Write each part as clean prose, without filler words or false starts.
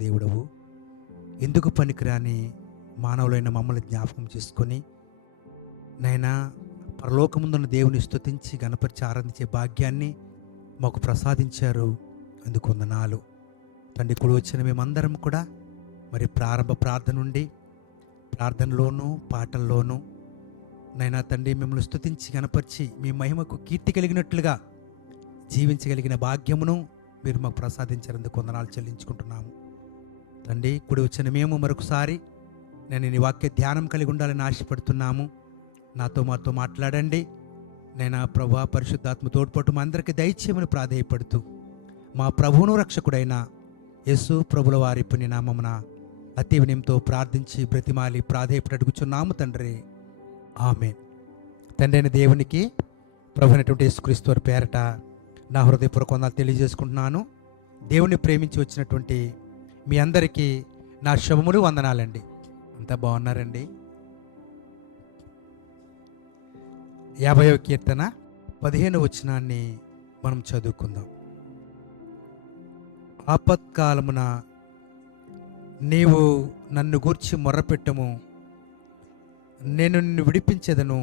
దేవుడవు, ఎందుకు పనికిరాని మానవులైన మమ్మల్ని జ్ఞాపకం చేసుకొని నైనా పరలోకముందున్న దేవుని స్తుతించి గణపరిచి ఆరాధించే భాగ్యాన్ని మాకు ప్రసాదించారు. అందుకు వందనాలు తండ్రి. ఇప్పుడు వచ్చిన మేమందరం కూడా మరి ప్రారంభ ప్రార్థన నుండి ప్రార్థనలోనూ పాటల్లోనూ నైనా తండ్రి మిమ్మల్ని స్తుతించి గణపరిచి మీ మహిమకు కీర్తి కలిగినట్లుగా జీవించగలిగిన భాగ్యమును మీరు మాకు ప్రసాదించారందుకు వందనాలు చెల్లించుకుంటున్నాము తండ్రి. ఇప్పుడు వచ్చిన మేము మరొకసారి నేను నీ వాక్య ధ్యానం కలిగి ఉండాలని ఆశపడుతున్నాము. నాతో మాతో మాట్లాడండి. నేను ప్రభా పరిశుద్ధాత్మ తోడ్పాటు మా అందరికీ దయచేయమని ప్రాధేయపడుతూ మా ప్రభువును రక్షకుడైన యేసు ప్రభుల వారి పుణ్యనామమున అతి వినయంతో ప్రార్థించి బ్రతిమాలి ప్రాధేయపడి అడుగుచున్నాము తండ్రి. ఆమేన్. తండ్రి అయిన దేవునికి ప్రభు అయినటువంటి యేసుక్రీస్తు వారి పేరట నా హృదయపూర్వక వందనాలు తెలియజేసుకుంటున్నాను. దేవుని ప్రేమించి వచ్చినటువంటి మీ అందరికీ నా శుభములు వందనాలండి. అంతా బాగున్నారండి? 50వ కీర్తన 15వ వచనాన్ని మనం చదువుకుందాం. ఆపత్కాలమున నీవు నన్ను గూర్చి మొర్రపెట్టుము, నేను నిన్ను విడిపించెదను,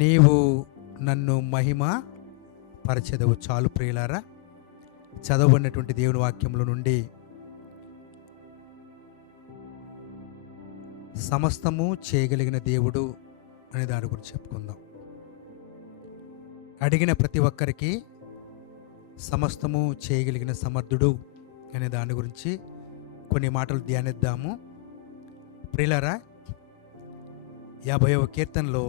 నీవు నన్ను మహిమ పరచెదవు. చాలు ప్రియులారా, చదవబడినటువంటి దేవుని వాక్యంలో నుండి సమస్తము చేయగలిగిన దేవుడు అనే దాని గురించి చెప్పుకుందాం. అడిగిన ప్రతి ఒక్కరికి సమస్తము చేయగలిగిన సమర్థుడు అనే దాని గురించి కొన్ని మాటలు ధ్యానిద్దాము. ప్రియులారా, 50వ కీర్తనలో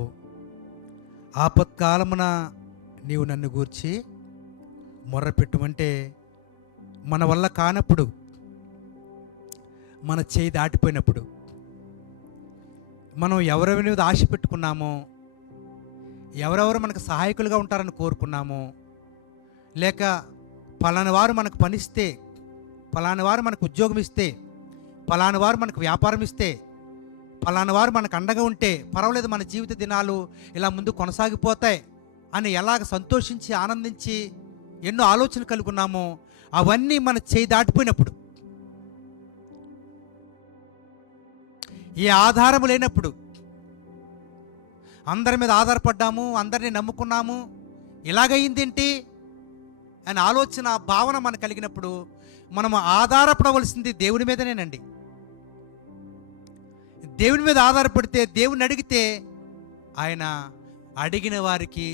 ఆపత్కాలమున నీవు నన్ను గూర్చి మొర్రపెట్టుమంటే మన వల్ల కానప్పుడు, మన చేయి దాటిపోయినప్పుడు, మనం ఎవరెవరి మీద ఆశ పెట్టుకున్నామో, ఎవరెవరు మనకు సహాయకులుగా ఉంటారని కోరుకున్నామో, లేక పలానా వారు మనకు పనిస్తే, పలానా వారు మనకు ఉద్యోగం ఇస్తే, పలానా వారు మనకు వ్యాపారం ఇస్తే, పలానా వారు మనకు అండగా ఉంటే పర్వాలేదు, మన జీవిత దినాలు ఇలా ముందు కొనసాగిపోతాయి అని ఎలాగ సంతోషించి ఆనందించి ఎన్నో ఆలోచనలు కలుగున్నామో అవన్నీ మన చేయి దాటిపోయినప్పుడు, ఏ ఆధారము లేనప్పుడు, అందరి మీద ఆధారపడ్డాము, అందరినీ నమ్ముకున్నాము, ఇలాగయిందేంటి అని ఆలోచన భావన మనకు కలిగినప్పుడు మనము ఆధారపడవలసింది దేవుని మీదనేనండి. దేవుని మీద ఆధారపడితే, దేవుని అడిగితే ఆయన అడిగిన వారికి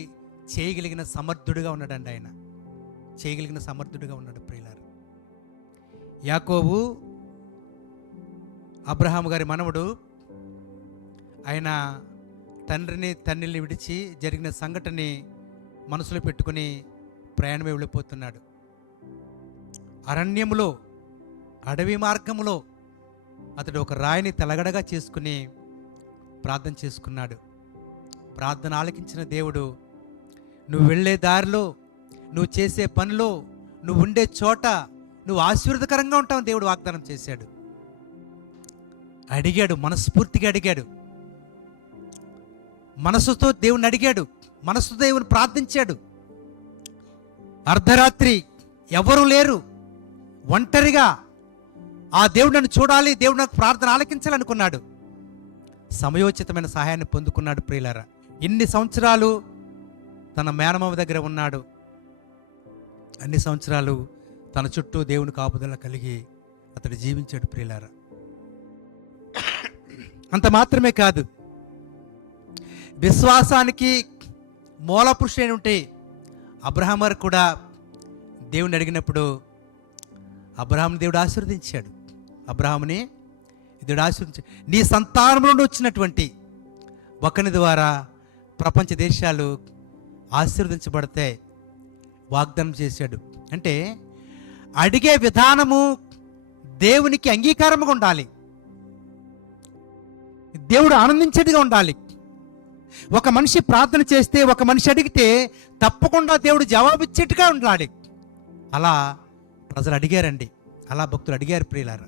చేయగలిగిన సమర్థుడిగా ఉన్నాడండి. ఆయన చేయగలిగిన సమర్థుడిగా ఉన్నాడు. ప్రియులారు, యాకోబు అబ్రహాము గారి మనవడు, ఆయన తండ్రిని తన్నిల్ని విడిచి జరిగిన సంఘటనని మనసులో పెట్టుకుని ప్రయాణమే వెళ్ళిపోతున్నాడు. అరణ్యములో, అడవి మార్గములో అతడు ఒక రాయిని తలగడగా చేసుకుని ప్రార్థన చేసుకున్నాడు. ప్రార్థన ఆలకించిన దేవుడు, నువ్వు వెళ్ళే దారిలో, నువ్వు చేసే పనిలో, నువ్వు ఉండే చోట నువ్వు ఆశీర్వదకరంగా ఉంటావని దేవుడు వాగ్దానం చేశాడు. అడిగాడు, మనస్ఫూర్తిగా అడిగాడు, మనసుతో దేవుని అడిగాడు, మనసుతో దేవుని ప్రార్థించాడు. అర్ధరాత్రి ఎవరు లేరు, ఒంటరిగా ఆ దేవుడు నన్ను చూడాలి, దేవుడు నాకు ప్రార్థన ఆలకించాలనుకున్నాడు. సమయోచితమైన సహాయాన్ని పొందుకున్నాడు. ప్రియులారా, ఇన్ని సంవత్సరాలు తన మేనమామ దగ్గర ఉన్నాడు, అన్ని సంవత్సరాలు తన చుట్టూ దేవుని కాపుదల కలిగి అతడు జీవించాడు. ప్రియులారా, అంత మాత్రమే కాదు, విశ్వాసానికి మూల పురుషుడైన ఉంటే అబ్రహాం గారు కూడా దేవుని అడిగినప్పుడు అబ్రహాం దేవుడు ఆశీర్వదించాడు. అబ్రహాముని దేవుడు ఆశీర్వదించాడు. నీ సంతానం నుండి వచ్చినటువంటి ఒకని ద్వారా ప్రపంచ దేశాలు ఆశీర్వదించబడతాయి వాగ్దానం చేశాడు. అంటే అడిగే విధానము దేవునికి అంగీకారంగా ఉండాలి, దేవుడు ఆనందించేదిగా ఉండాలి. ఒక మనిషి ప్రార్థన చేస్తే, ఒక మనిషి అడిగితే తప్పకుండా దేవుడు జవాబిచ్చేట్టుగా ఉండాలి. అలా ప్రజలు అడిగారండి, అలా భక్తులు అడిగారు. ప్రియులారా,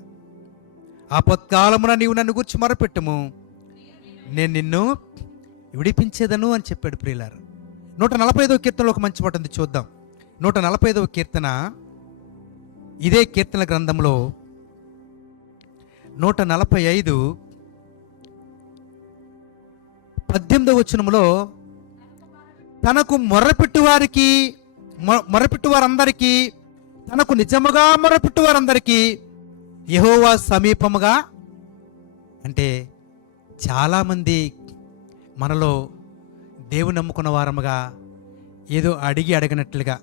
ఆపత్కాలమున నీవు నన్ను గురించి మొరపెట్టుము, నేను నిన్ను విడిపించేదను అని చెప్పాడు ప్రియులారు. 145వ కీర్తనలో ఒక మంచి మాట ఉంది, చూద్దాం. 145వ కీర్తన, ఇదే కీర్తన గ్రంథంలో 145:18 వచనములో, తనకు మొర్రపెట్టు వారందరికీ, తనకు నిజముగా మొర్రపెట్టు వారందరికీ యెహోవా సమీపముగా. అంటే చాలామంది మనలో దేవుని నమ్ముకున్న వారముగా ఏదో అడగనట్లుగా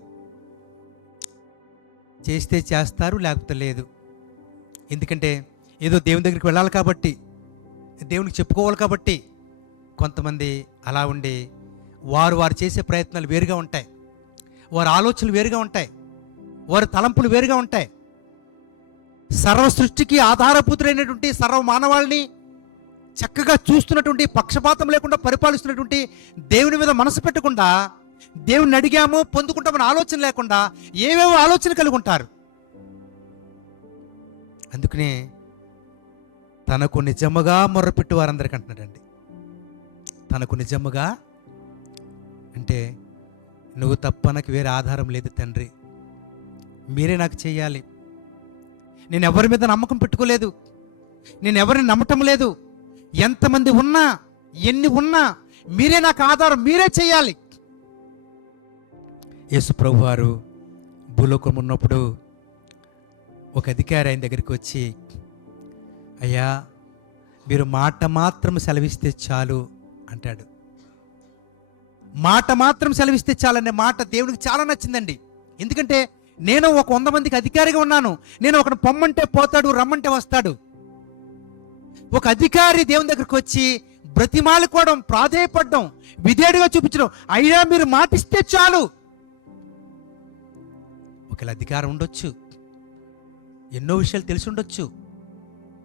చేస్తే చేస్తారు, లేకపోతే లేదు. ఎందుకంటే ఏదో దేవుని దగ్గరికి వెళ్ళాలి కాబట్టి, దేవునికి చెప్పుకోవాలి కాబట్టి కొంతమంది అలా ఉండి వారు చేసే ప్రయత్నాలు వేరుగా ఉంటాయి, వారి ఆలోచనలు వేరుగా ఉంటాయి, వారి తలంపులు వేరుగా ఉంటాయి. సర్వ సృష్టికి ఆధారభూతులైనటువంటి సర్వ మానవాళిని చక్కగా చూస్తున్నటువంటి, పక్షపాతం లేకుండా పరిపాలిస్తున్నటువంటి దేవుని మీద మనసు పెట్టకుండా, దేవుని అడిగాము పొందుకుంటామని ఆలోచన లేకుండా ఏవేవో ఆలోచన కలిగి ఉంటారు. అందుకనే తనకు నిజముగా మొర్రపెట్టు వారందరికీ అంటున్నాడండి. తనకు నిజముగా అంటే, నువ్వు తప్ప నాకు వేరే ఆధారం లేదు తండ్రి, మీరే నాకు చేయాలి. నేను ఎవరి మీద నమ్మకం పెట్టుకోలేదు, నేను ఎవరిని నమ్మటం లేదు. ఎంతమంది ఉన్నా, ఎన్ని ఉన్నా మీరే నాకు ఆధారం, మీరే చేయాలి. యేసు ప్రభు వారు భూలోకం ఉన్నప్పుడు ఒక అధికారి ఆయన దగ్గరికి వచ్చి, అయ్యా మీరు మాట మాత్రం సెలవిస్తే చాలు అంటాడు. మాట మాత్రం సెలవిస్తే చాలనే మాట దేవునికి చాలా నచ్చిందండి. ఎందుకంటే నేను ఒక 100 మందికి అధికారిగా ఉన్నాను. నేను ఒకడు పొమ్మంటే పోతాడు, రమ్మంటే వస్తాడు. ఒక అధికారి దేవుని దగ్గరికి వచ్చి బ్రతిమాలుకోవడం, ప్రాధేయపడడం, విధేయుడిగా చూపించడం, అయినా మీరు మాటిస్తే చాలు. ఒకవేళ అధికారం ఉండొచ్చు, ఎన్నో విషయాలు తెలిసి ఉండొచ్చు,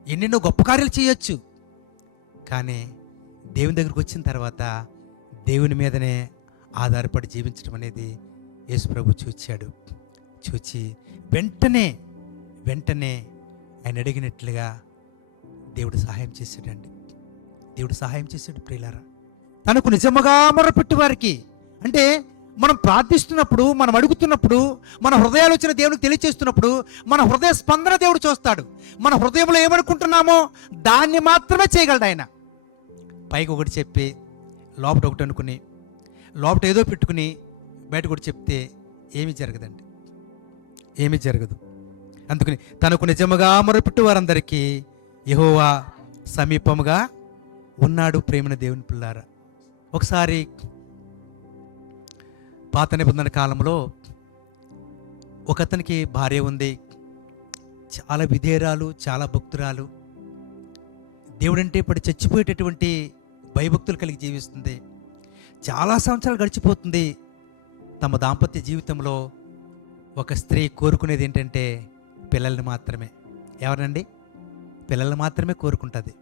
ఎన్నెన్నో గొప్ప కార్యాలు చేయొచ్చు, కానీ దేవుని దగ్గరికి వచ్చిన తర్వాత దేవుని మీదనే ఆధారపడి జీవించడం అనేది యేసు ప్రభు చూచాడు. చూచి వెంటనే ఆయన అడిగినట్లుగా దేవుడు సహాయం చేశాడండి. దేవుడు సహాయం చేశాడు ప్రియులారా. తనకు నిజముగా మొర్రపెట్టు వారికి అంటే, మనం ప్రార్థిస్తున్నప్పుడు, మనం అడుగుతున్నప్పుడు, మన హృదయాలోచన దేవునికి తెలియచేస్తున్నప్పుడు మన హృదయ స్పందన దేవుడు చూస్తాడు. మన హృదయంలో ఏమనుకుంటున్నామో దాన్ని మాత్రమే చేయగలడు ఆయన. పైకి ఒకటి చెప్పి లోపట ఒకటి అనుకుని, లోపట ఏదో పెట్టుకుని బయట కూడా చెప్తే ఏమీ జరగదండి, ఏమీ జరగదు. అందుకని తనకు నిజముగా మొరపెట్టు వారందరికీ యెహోవా సమీపముగా ఉన్నాడు. ప్రేమైన దేవుని పిల్లారా, ఒకసారి పాత నిబంధన కాలంలో ఒక అతనికి భార్య ఉంది, చాలా విధేయురాలు, చాలా భక్తురాలు. దేవుడంటే ఇప్పుడు చచ్చిపోయేటటువంటి భయభక్తులు కలిగి జీవిస్తుంది. చాలా సంవత్సరాలు గడిచిపోతుంది. తమ దాంపత్య జీవితంలో ఒక స్త్రీ కోరుకునేది ఏంటంటే పిల్లల్ని మాత్రమే. ఎవరండి? పిల్లల్ని మాత్రమే కోరుకుంటుంది.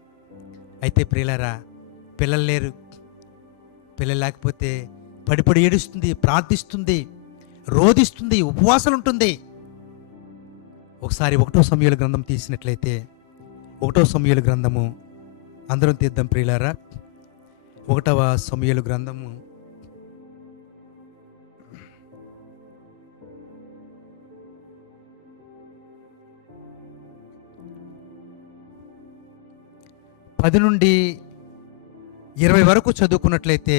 అయితే ప్రియులారా, పిల్లలు లేరు. పిల్లలు లేకపోతే పడిపడి ఏడుస్తుంది, ప్రార్థిస్తుంది, రోధిస్తుంది, ఉపవాసాలు ఉంటుంది. ఒకసారి 1వ సమూయేలు గ్రంథం తీసినట్లయితే, 1వ సమూయేలు గ్రంథము అందరం తీద్దాం ప్రియులారా. 1వ సమూయేలు గ్రంథము 10 నుండి 20 వరకు చదువుకున్నట్లయితే,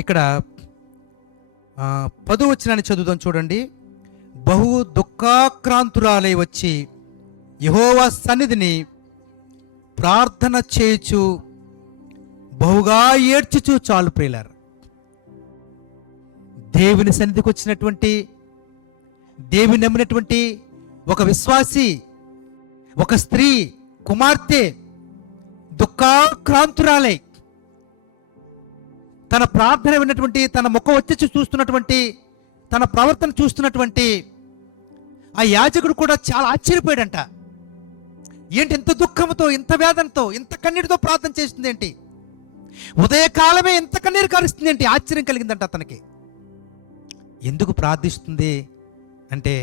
ఇక్కడ 10వ వచనాన్ని చదువుదాం చూడండి. బహు దుఃఖాక్రాంతురాలై వచ్చి యెహోవా సన్నిధిని ప్రార్థన చేయుచు బహుగా ఏడ్చుచు. చాలు ప్రియులారా, దేవుని సన్నిధికి వచ్చినటువంటి, దేవుని నమ్మినటువంటి ఒక విశ్వాసి, ఒక స్త్రీ, కుమార్తె దుఃఖాక్రాంతురాలై తన ప్రార్థన విన్నటువంటి, తన ముఖం వచ్చి చూస్తున్నటువంటి, తన ప్రవర్తన చూస్తున్నటువంటి ఆ యాజకుడు కూడా చాలా ఆశ్చర్యపోయాడంట. ఏంటి ఇంత దుఃఖంతో, ఇంత వేదనతో, ఇంత కన్నీటితో ప్రార్థన చేస్తుంది ఏంటి? ఉదయకాలమే ఇంత కన్నీరు కారుస్తుంది ఏంటి? ఆశ్చర్యం కలిగిందంట అతనికి. ఎందుకు ప్రార్థిస్తుంది అంటే,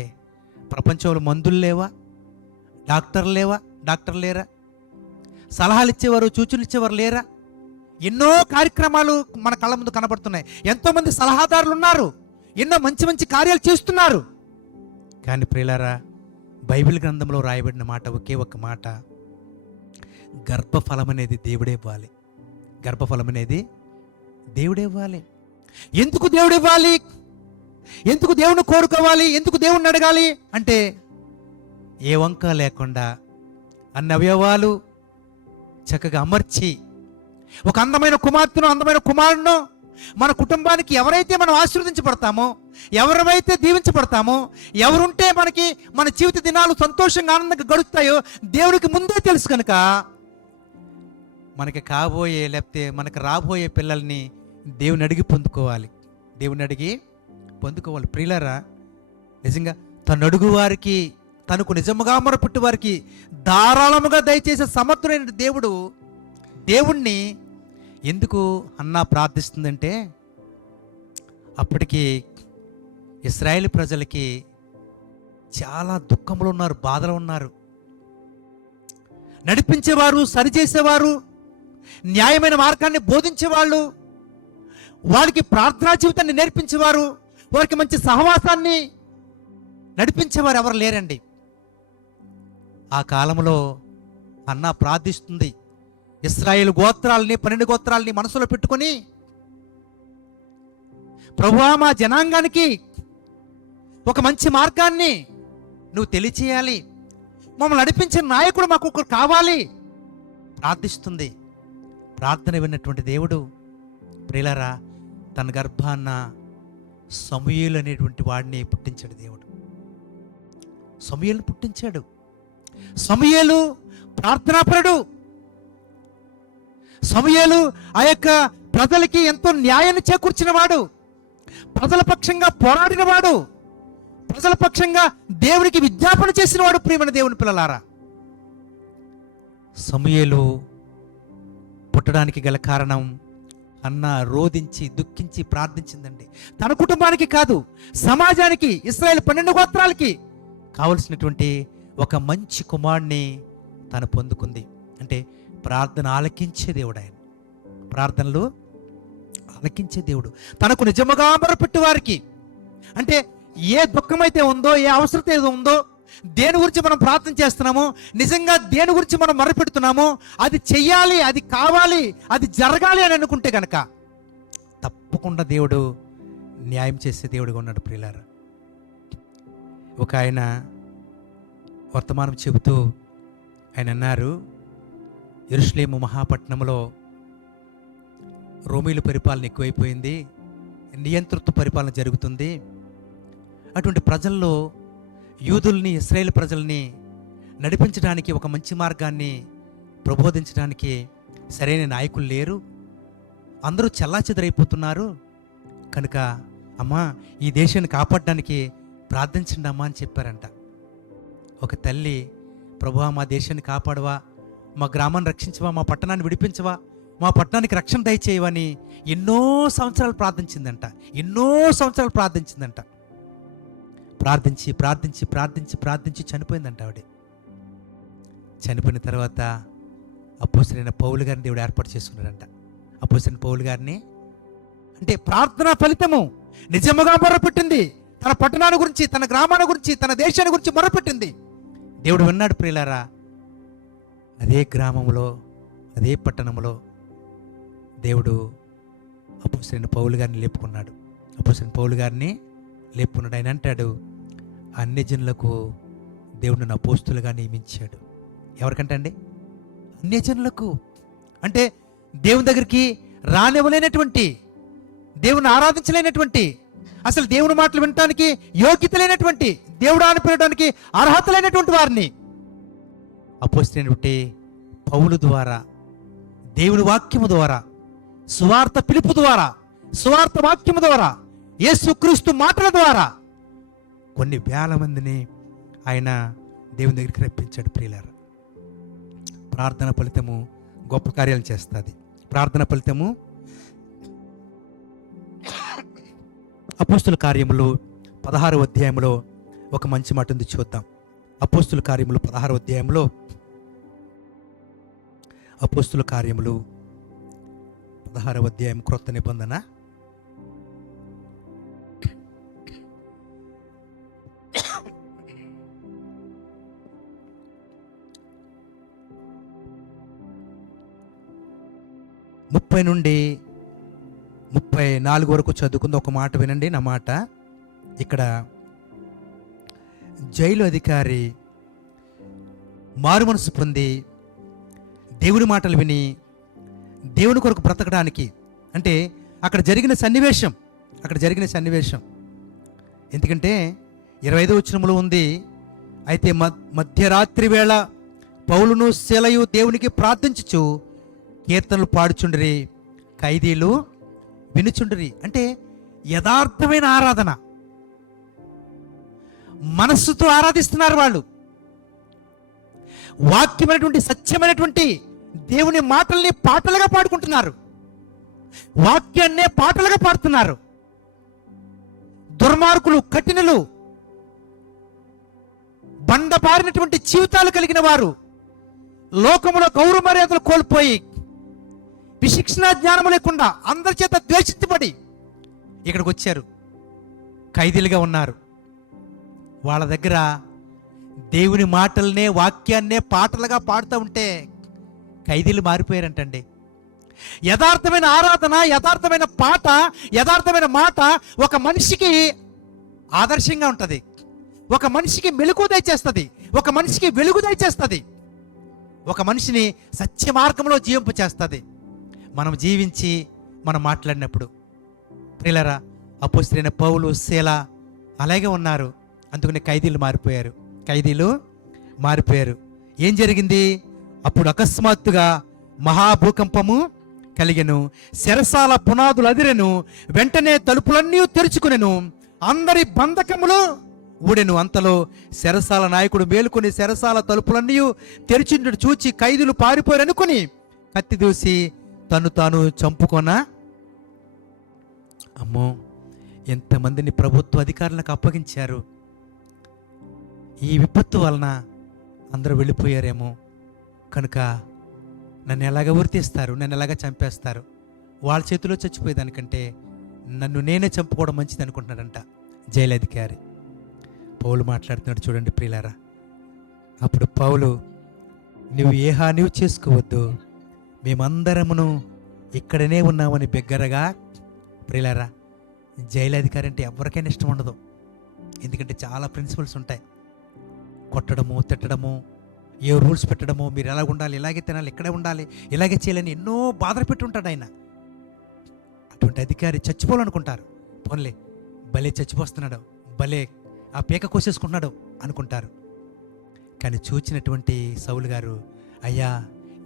ప్రపంచంలో మందులు లేవా? డాక్టర్లు లేరా? సలహాలు ఇచ్చేవారు, సూచనలు ఇచ్చేవారు లేరా? ఎన్నో కార్యక్రమాలు మన కళ్ళ ముందు కనబడుతున్నాయి. ఎంతోమంది సలహాదారులు ఉన్నారు, ఎన్నో మంచి మంచి కార్యాలు చేస్తున్నారు. కానీ ప్రియులారా, బైబిల్ గ్రంథంలో రాయబడిన మాట ఒకే ఒక్క మాట, గర్భఫలం అనేది దేవుడే ఇవ్వాలి. గర్భఫలం అనేది దేవుడే ఇవ్వాలి. ఎందుకు దేవుడు ఇవ్వాలి? ఎందుకు దేవుని కోరుకోవాలి? ఎందుకు దేవుణ్ణి అడగాలి అంటే, ఏ వంక లేకుండా అన్ని అవయవాలు చక్కగా అమర్చి ఒక అందమైన కుమార్తెను, అందమైన కుమారుడును మన కుటుంబానికి ఎవరైతే మనం ఆశీర్వదించబడతామో, ఎవరైతే దీవించబడతామో, ఎవరుంటే మనకి మన జీవిత దినాలు సంతోషంగా ఆనందంగా గడుస్తాయో దేవునికి ముందే తెలుసు కనుక మనకి కాబోయే లేకపోతే మనకు రాబోయే పిల్లల్ని దేవుని అడిగి పొందుకోవాలి. దేవుని అడిగి పొందుకోవాలి. ప్రియులారా, నిజంగా తను అడుగు వారికి, తనకు నిజముగా మొరపెట్టు వారికి ధారాళముగా దయచేసే సమర్థుడైన దేవుణ్ణి ఎందుకు అన్నా ప్రార్థిస్తుందంటే, అప్పటికి ఇశ్రాయేలు ప్రజలకి చాలా దుఃఖంలో ఉన్నారు, బాధలో ఉన్నారు. నడిపించేవారు, సరిచేసేవారు, న్యాయమైన మార్గాన్ని బోధించేవాళ్ళు, వారికి ప్రార్థనా జీవితాన్ని నేర్పించేవారు, వారికి మంచి సహవాసాన్ని నడిపించేవారు ఎవరు లేరండి. ఆ కాలంలో అన్నా ప్రార్థిస్తుంది. ఇశ్రాయేలు గోత్రాలని, 12 గోత్రాలని మనసులో పెట్టుకొని, ప్రభువా, మా జనాంగానికి ఒక మంచి మార్గాన్ని నువ్వు తెలియచేయాలి, మమ్మల్ని నడిపించే నాయకుడు మాకు ఒకరు కావాలి ప్రార్థిస్తుంది. ప్రార్థన విన్నటువంటి దేవుడు ప్రియులారా, తన గర్భాన్న సమూయేలు అనేటువంటి వాడిని పుట్టించాడు. దేవుడు సమూయేలును పుట్టించాడు. సమూయేలు ప్రార్థనాపరుడు. సమూయేలు ఆ యొక్క ప్రజలకి ఎంతో న్యాయాన్ని చేకూర్చిన వాడు, ప్రజల పక్షంగా పోరాడిన వాడు, ప్రజల పక్షంగా దేవునికి విజ్ఞాపన చేసిన వాడు. ప్రియమైన దేవుని పిల్లలారా, సమూయేలు పుట్టడానికి గల కారణం అన్న రోధించి దుఃఖించి ప్రార్థించిందండి. తన కుటుంబానికి కాదు, సమాజానికి, ఇశ్రాయేలు 12 గోత్రాలకి కావలసినటువంటి ఒక మంచి కుమారుడిని తను పొందుకుంది. అంటే ప్రార్థన ఆలకించే దేవుడు ఆయన. ప్రార్థనలు ఆలకించే దేవుడు. తనకు నిజముగా మొరపెట్టు వారికి, అంటే ఏ దుఃఖమైతే ఉందో, ఏ అవసరత ఏదో ఉందో, దేని గురించి మనం ప్రార్థన చేస్తున్నామో, నిజంగా దేని గురించి మనం మొరపెడుతున్నామో, అది చెయ్యాలి, అది కావాలి, అది జరగాలి అని అనుకుంటే కనుక తప్పకుండా దేవుడు న్యాయం చేసే దేవుడిగా ఉన్నాడు. ప్రియులారా, ఒక ఆయన వర్తమానం చెబుతూ ఆయన అన్నారు, యెరూషలేము మహాపట్నంలో రోమీల పరిపాలన ఎక్కువైపోయింది, నియంతృత్వ పరిపాలన జరుగుతుంది. అటువంటి ప్రజల్లో యూదుల్ని, ఇశ్రాయేలు ప్రజల్ని నడిపించడానికి, ఒక మంచి మార్గాన్ని ప్రబోధించడానికి సరైన నాయకులు లేరు, అందరూ చెల్లాచెదరైపోతున్నారు. కనుక అమ్మా, ఈ దేశాన్ని కాపాడడానికి ప్రార్థించండి అమ్మా అని చెప్పారంట. ఒక తల్లి, ప్రభువా, మా దేశాన్ని కాపాడవా, మా గ్రామాన్ని రక్షించవా, మా పట్టణాన్ని విడిపించవా, మా పట్టణానికి రక్షణ దయచేయవని ఎన్నో సంవత్సరాలు ప్రార్థించిందంట. ప్రార్థించి ప్రార్థించి ప్రార్థించి ప్రార్థించి చనిపోయిందంట ఆవిడ. చనిపోయిన తర్వాత అపోస్తలుడైన పౌలు గారిని దేవుడు ఏర్పాటు చేసుకున్నాడంట. అపోస్తలుడైన పౌలు గారిని, అంటే ప్రార్థన ఫలితము నిజముగా మొరపెట్టింది. తన పట్టణాన్ని గురించి, తన గ్రామాన్ని గురించి, తన దేశాన్ని గురించి మొరపెట్టింది. దేవుడు విన్నాడు. ప్రియులారా, అదే గ్రామంలో, అదే పట్టణంలో దేవుడు అపోస్తలుడైన పౌలు గారిని లేపుకున్నాడు. ఆయన అంటాడు, అన్యజనులకు దేవుడు నన్ను అపోస్తలుగా నియమించాడు. ఎవరికంటే అండి? అన్యజనులకు. అంటే దేవుని దగ్గరికి రానివ్వలేనటువంటి, దేవుని ఆరాధించలేనటువంటి, అసలు దేవుని మాటలు వినటానికి యోగ్యత లేనటువంటి, దేవుడు ఆనిపించడానికి అర్హత లేనటువంటి వారిని అపోస్తలుడైనటువంటి పౌలు ద్వారా, దేవుని వాక్యము ద్వారా, సువార్త పిలుపు ద్వారా, సువార్త వాక్యము ద్వారా, యేసుక్రీస్తు మాటల ద్వారా కొన్ని వేల మందిని ఆయన దేవుని దగ్గరికి రప్పించాడు. ప్రియులారా, ప్రార్థన ఫలితము గొప్ప కార్యాలు చేస్తుంది. ప్రార్థన ఫలితము అపోస్తుల కార్యములు 16వ అధ్యాయంలో ఒక మంచి మాట ఉంది, చూద్దాం. అపోస్తుల కార్యములు 16వ అధ్యాయంలో అపోస్తుల కార్యములు 16వ అధ్యాయం క్రొత్త నిబంధన 30 నుండి 34 వరకు చదువుకుంది. ఒక మాట వినండి నా మాట. ఇక్కడ జైలు అధికారి మారు మనసు పొంది దేవుని మాటలు విని దేవుని కొరకు బ్రతకడానికి, అంటే అక్కడ జరిగిన సన్నివేశం ఎందుకంటే 25వ వచనములో ఉంది, అయితే మధ్యరాత్రి వేళ పౌలును శీలయు దేవునికి ప్రార్థించుచు కీర్తనలు పాడుచుండిరి, ఖైదీలు వినుచుండిరి. అంటే యథార్థమైన ఆరాధన, మనస్సుతో ఆరాధిస్తున్నారు వాళ్ళు. వాక్యమైనటువంటి సత్యమైనటువంటి దేవుని మాటల్ని పాటలుగా పాడుకుంటున్నారు, వాక్యాన్నే పాటలుగా పాడుతున్నారు. దుర్మార్గులు, కఠినులు, బండపారినటువంటి జీవితాలు కలిగిన వారు, లోకములో గౌరవ మర్యాదలు కోల్పోయి విశిక్షణ జ్ఞానం లేకుండా అందరి చేత ద్వేషించబడి ఇక్కడికి వచ్చారు, ఖైదీలుగా ఉన్నారు. వాళ్ళ దగ్గర దేవుని మాటలనే, వాక్యాన్నే పాటలుగా పాడుతూ ఉంటే ఖైదీలు మారిపోయారంటండి. యథార్థమైన ఆరాధన, యథార్థమైన పాట, యథార్థమైన మాట ఒక మనిషికి ఆదర్శంగా ఉంటుంది, ఒక మనిషికి మెలకువ దయచేస్తుంది, ఒక మనిషికి వెలుగు దయచేస్తుంది, ఒక మనిషిని సత్య మార్గంలో జీవింప చేస్తుంది. మనం జీవించి మనం మాట్లాడినప్పుడు ప్రియులారా, అపోస్తలుడైన పౌలు, శీల అలాగే ఉన్నారు. అందుకని ఖైదీలు మారిపోయారు. ఏం జరిగింది? అప్పుడు అకస్మాత్తుగా మహాభూకంపము కలిగెను, చెరసాల పునాదులు అదిరెను, వెంటనే తలుపులన్నీ తెరుచుకునెను, అందరి బంధకములు ఊడెను. అంతలో చెరసాల నాయకుడు మేలుకొని చెరసాల తలుపులన్నీ తెరిచినట్టు చూచి ఖైదీలు పారిపోయారు అనుకుని కత్తి దూసి తను తాను చంపుకొన. అమ్మో, ఎంతమందిని ప్రభుత్వ అధికారులకు అప్పగించారు. ఈ విపత్తు వలన అందరూ వెళ్ళిపోయారేమో, కనుక నన్ను ఎలాగ వర్తిస్తారు, నన్ను ఎలాగ చంపేస్తారు, వాళ్ళ చేతిలో చచ్చిపోయేదానికంటే నన్ను నేనే చంపుకోవడం మంచిది అనుకుంటున్నాడంట జైలు అధికారి. పౌలు మాట్లాడుతున్నాడు చూడండి ప్రియులారా. అప్పుడు పౌలు, నువ్వు ఏ హాని చేసుకోవద్దు, మేమందరమును ఇక్కడనే ఉన్నామని బిగ్గరగా. ప్రియులారా, జైలు అధికారి అంటే ఎవరికైనా ఇష్టం ఉండదు. ఎందుకంటే చాలా ప్రిన్సిపల్స్ ఉంటాయి. కొట్టడము, తిట్టడము, ఏ రూల్స్ పెట్టడము, మీరు ఎలా ఉండాలి, ఇలాగే తినాలి, ఇక్కడే ఉండాలి, ఇలాగే చేయాలని ఎన్నో బాధలు పెట్టి ఉంటాడు ఆయన. అటువంటి అధికారి చచ్చిపోవాలనుకుంటారు. పోన్లే, భలే చచ్చిపోస్తున్నాడు, భలే ఆ పీక కోసేసుకుంటున్నాడు అనుకుంటారు. కానీ చూచినటువంటి సౌలు గారు, అయ్యా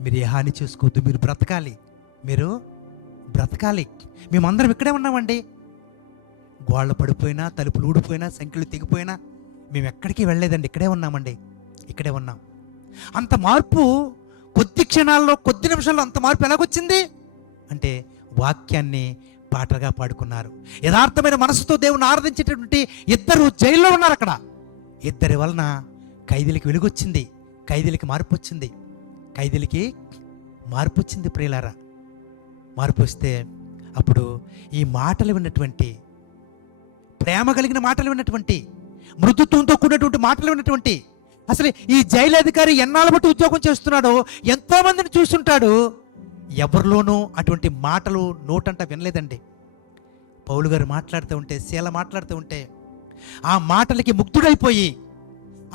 మీరు ఏ హాని చేసుకోవద్దు, మీరు బ్రతకాలి, మేమందరం ఇక్కడే ఉన్నామండి. గోళ్ళ పడిపోయినా, తలుపులు ఊడిపోయినా, సంఖ్యలు తెగిపోయినా మేము ఎక్కడికి వెళ్ళలేదండి, ఇక్కడే ఉన్నాం. అంత మార్పు కొద్ది క్షణాల్లో, కొద్ది నిమిషాల్లో అంత మార్పు ఎలాగొచ్చింది అంటే వాక్యాన్ని పాటగా పాడుకున్నారు. యథార్థమైన మనసుతో దేవుని ఆరాధించేటటువంటి ఇద్దరు జైల్లో ఉన్నారు. అక్కడ ఇద్దరి వలన ఖైదీలకి వెలుగొచ్చింది, ఖైదీలకి మార్పు వచ్చింది. ప్రియులారా, మార్పు వస్తే అప్పుడు ఈ మాటలు విన్నటువంటి, ప్రేమ కలిగిన మాటలు విన్నటువంటి, మృదుత్వంతో కూడినటువంటి మాటలు విన్నటువంటి, అసలు ఈ జైలు అధికారి ఎన్నాళ్ళ బట్టి ఉద్యోగం చేస్తున్నాడో, ఎంతో మందిని చూస్తుంటాడు, ఎవరిలోనూ అటువంటి మాటలు నోటంట వినలేదండి. పౌలు గారు మాట్లాడుతూ ఉంటే, శీల మాట్లాడుతూ ఉంటే ఆ మాటలకి ముగ్ధుడైపోయి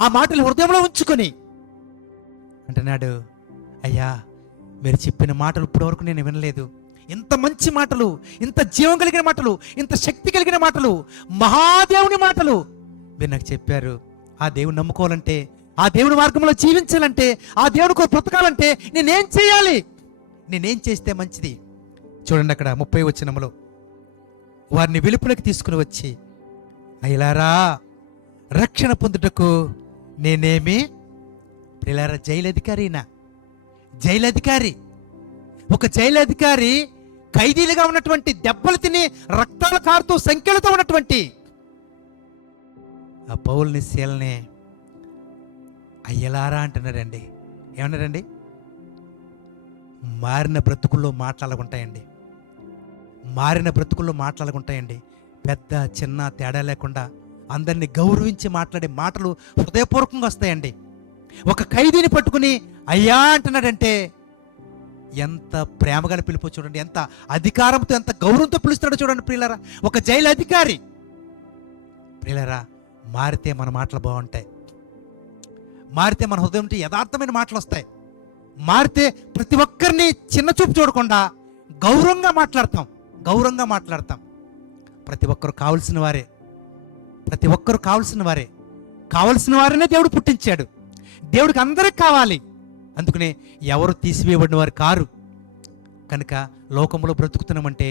ఆ మాటలు హృదయంలో ఉంచుకొని అంటున్నాడు, అయ్యా మీరు చెప్పిన మాటలు ఇప్పటివరకు నేను వినలేదు. ఇంత మంచి మాటలు, ఇంత జీవం కలిగిన మాటలు, ఇంత శక్తి కలిగిన మాటలు, మహాదేవుని మాటలు మీరు నాకు చెప్పారు. ఆ దేవుని నమ్ముకోవాలంటే, ఆ దేవుని మార్గంలో జీవించాలంటే, ఆ దేవుని కొరకు బ్రతకాలంటే నేనేం చేయాలి, నేనేం చేస్తే మంచిది? చూడండి అక్కడ 30వ వచనంలో, వారిని వెలుపులకు తీసుకుని వచ్చి, అయ్యలారా రక్షణ పొందుటకు నేనేమి. ప్రియులారా, ఒక జైలు అధికారి ఖైదీలుగా ఉన్నటువంటి, దెబ్బలు తిని రక్తాలు కారుతూ సంఖ్యలతో ఉన్నటువంటి ఆ పౌల్ని, శీలని, అయ్యలారా అంటున్నారండి. ఏమన్నారండి? మారిన బ్రతుకుల్లో మాట్లాడుకుంటాయండి. మారిన బ్రతుకుల్లో మాట్లాడుకుంటాయండి. పెద్ద చిన్న తేడా లేకుండా అందరినీ గౌరవించి మాట్లాడే మాటలు హృదయపూర్వకంగా వస్తాయండి. ఒక ఖైదీని పట్టుకుని అయ్యా అంటున్నాడంటే ఎంత ప్రేమగా పిలుపు చూడండి, ఎంత అధికారంతో ఎంత గౌరవంతో పిలుస్తాడో చూడండి ప్రియులారా. ఒక జైలు అధికారి. ప్రియులారా, మారితే మన మాటలు బాగుంటాయి. మారితే మన హృదయం నుండి యథార్థమైన మాటలు వస్తాయి. మారితే ప్రతి ఒక్కరిని చిన్న చూపు చూడకుండా గౌరవంగా మాట్లాడతాం. ప్రతి ఒక్కరు కావలసిన వారే. కావలసిన వారినే దేవుడు పుట్టించాడు. దేవుడికి అందరికి కావాలి. అందుకనే ఎవరు తీసివేయబడిన వారు కారు. కనుక లోకంలో బ్రతుకుతున్నామంటే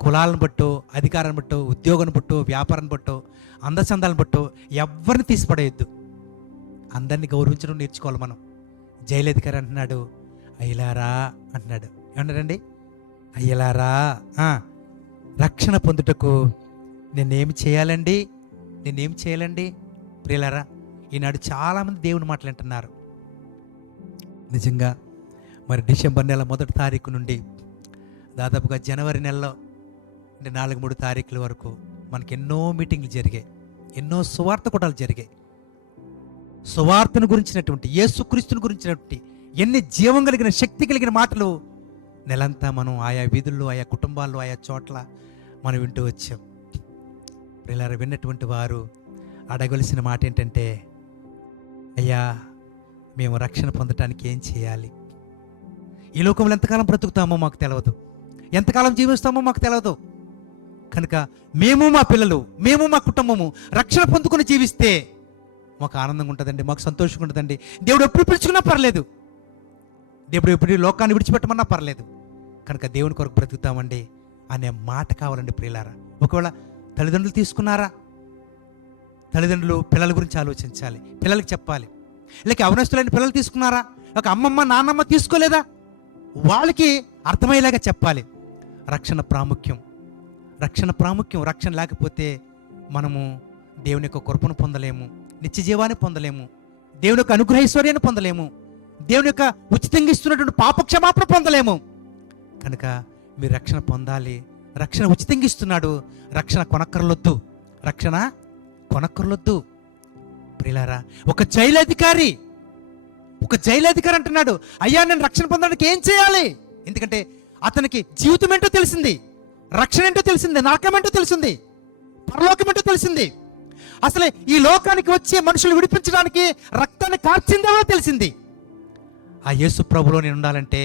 కులాలను బట్టో, అధికారాన్ని బట్టో, ఉద్యోగాన్ని బట్టో, వ్యాపారాన్ని బట్టో, అందచందాలను బట్టో ఎవరిని తీసిపడేయద్దు. అందరినీ గౌరవించడం నేర్చుకోవాలి మనం. జైలు అధికారి అంటున్నాడు అయ్యలారా అంటున్నాడు. ఏమన్నారండి? అయ్యలారా, రక్షణ పొందుటకు నేనేమి చేయాలండి? ప్రియులారా, ఈనాడు చాలామంది దేవుని మాటలు వింటున్నారు. నిజంగా మరి డిసెంబర్ నెల 1వ తారీఖు నుండి దాదాపుగా జనవరి నెలలో అంటే 4-3 తారీఖుల వరకు మనకి ఎన్నో మీటింగ్లు జరిగాయి, ఎన్నో సువార్త కూటాలు జరిగాయి. సువార్తను గురించినటువంటి, యేసుక్రీస్తుని గురించినటువంటి ఎన్ని జీవం కలిగిన, శక్తి కలిగిన మాటలు నెలంతా మనం ఆయా వీధుల్లో, ఆయా కుటుంబాల్లో, ఆయా చోట్ల మనం వింటూ వచ్చాం. ఇలా విన్నటువంటి వారు అడగవలసిన మాట ఏంటంటే, అయ్యా మేము రక్షణ పొందటానికి ఏం చేయాలి? ఈ లోకంలో ఎంతకాలం బ్రతుకుతామో మాకు తెలియదు, ఎంతకాలం జీవిస్తామో మాకు తెలియదు. కనుక మేము, మా పిల్లలు, మేము, మా కుటుంబము రక్షణ పొందుకొని జీవిస్తే మాకు ఆనందంగా ఉంటుందండి, మాకు సంతోషంగా ఉంటుందండి. దేవుడు ఎప్పుడు పిలుచుకున్నా పర్లేదు, దేవుడు ఎప్పుడు లోకాన్ని విడిచిపెట్టమన్నా పర్లేదు. కనుక దేవుని కొరకు బ్రతుకుతామండి అనే మాట కావాలండి ప్రియులారా. ఒకవేళ తల్లిదండ్రులు తీసుకున్నారా, తల్లిదండ్రులు పిల్లల గురించి ఆలోచించాలి, పిల్లలకి చెప్పాలి. లేక అవనస్తులైన పిల్లలు తీసుకున్నారా, ఒక అమ్మమ్మ నాన్నమ్మ తీసుకోలేదా, వాళ్ళకి అర్థమయ్యేలాగా చెప్పాలి. రక్షణ ప్రాముఖ్యం. రక్షణ లేకపోతే మనము దేవుని యొక్క కృపను పొందలేము, నిత్య జీవాన్ని పొందలేము, దేవుని యొక్క అనుగ్రహైశ్వర్యాన్ని పొందలేము, దేవుని యొక్క ఉచితంగా ఇస్తున్నటువంటి పాపక్షమాపణ పొందలేము. కనుక మీరు రక్షణ పొందాలి. రక్షణ ఉచితంగా ఇస్తున్నాడు, రక్షణ కొనక్కర్లొద్దు. ప్రియులారా, ఒక జైలు అధికారి అంటున్నాడు, అయ్యా నేను రక్షణ పొందడానికి ఏం చేయాలి? ఎందుకంటే అతనికి జీవితం ఏంటో తెలిసింది, రక్షణ ఏంటో తెలిసింది, నరకం ఏంటో తెలిసింది, పరలోకం ఏంటో తెలిసింది. అసలు ఈ లోకానికి వచ్చే మనుషులు విడిపించడానికి రక్తాన్ని కార్చిందేమో తెలిసింది. ఆ యేసు ప్రభులో నేను ఉండాలంటే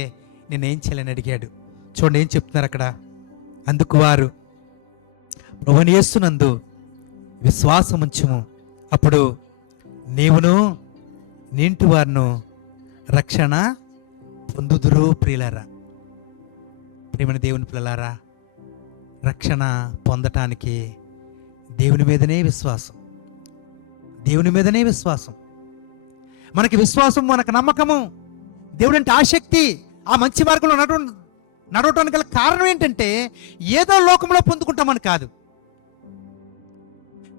నేనేం చేయాలని అడిగాడు. చూడండి ఏం చెప్తున్నారు అక్కడ. అందుకు వారు, ప్రభువైన యేసునందు విశ్వాసముంచుము, అప్పుడు నీవును నీంటి వారును రక్షణ పొందుదురు. ప్రియులారా, ప్రియమైన దేవుని పిల్లలారా, రక్షణ పొందటానికి దేవుని మీదనే విశ్వాసం. మనకి విశ్వాసం, మనకు నమ్మకము, దేవుడు అంటే ఆసక్తి, ఆ మంచి మార్గంలో నడవటానికి గల కారణం ఏంటంటే ఏదో లోకంలో పొందుకుంటామని కాదు,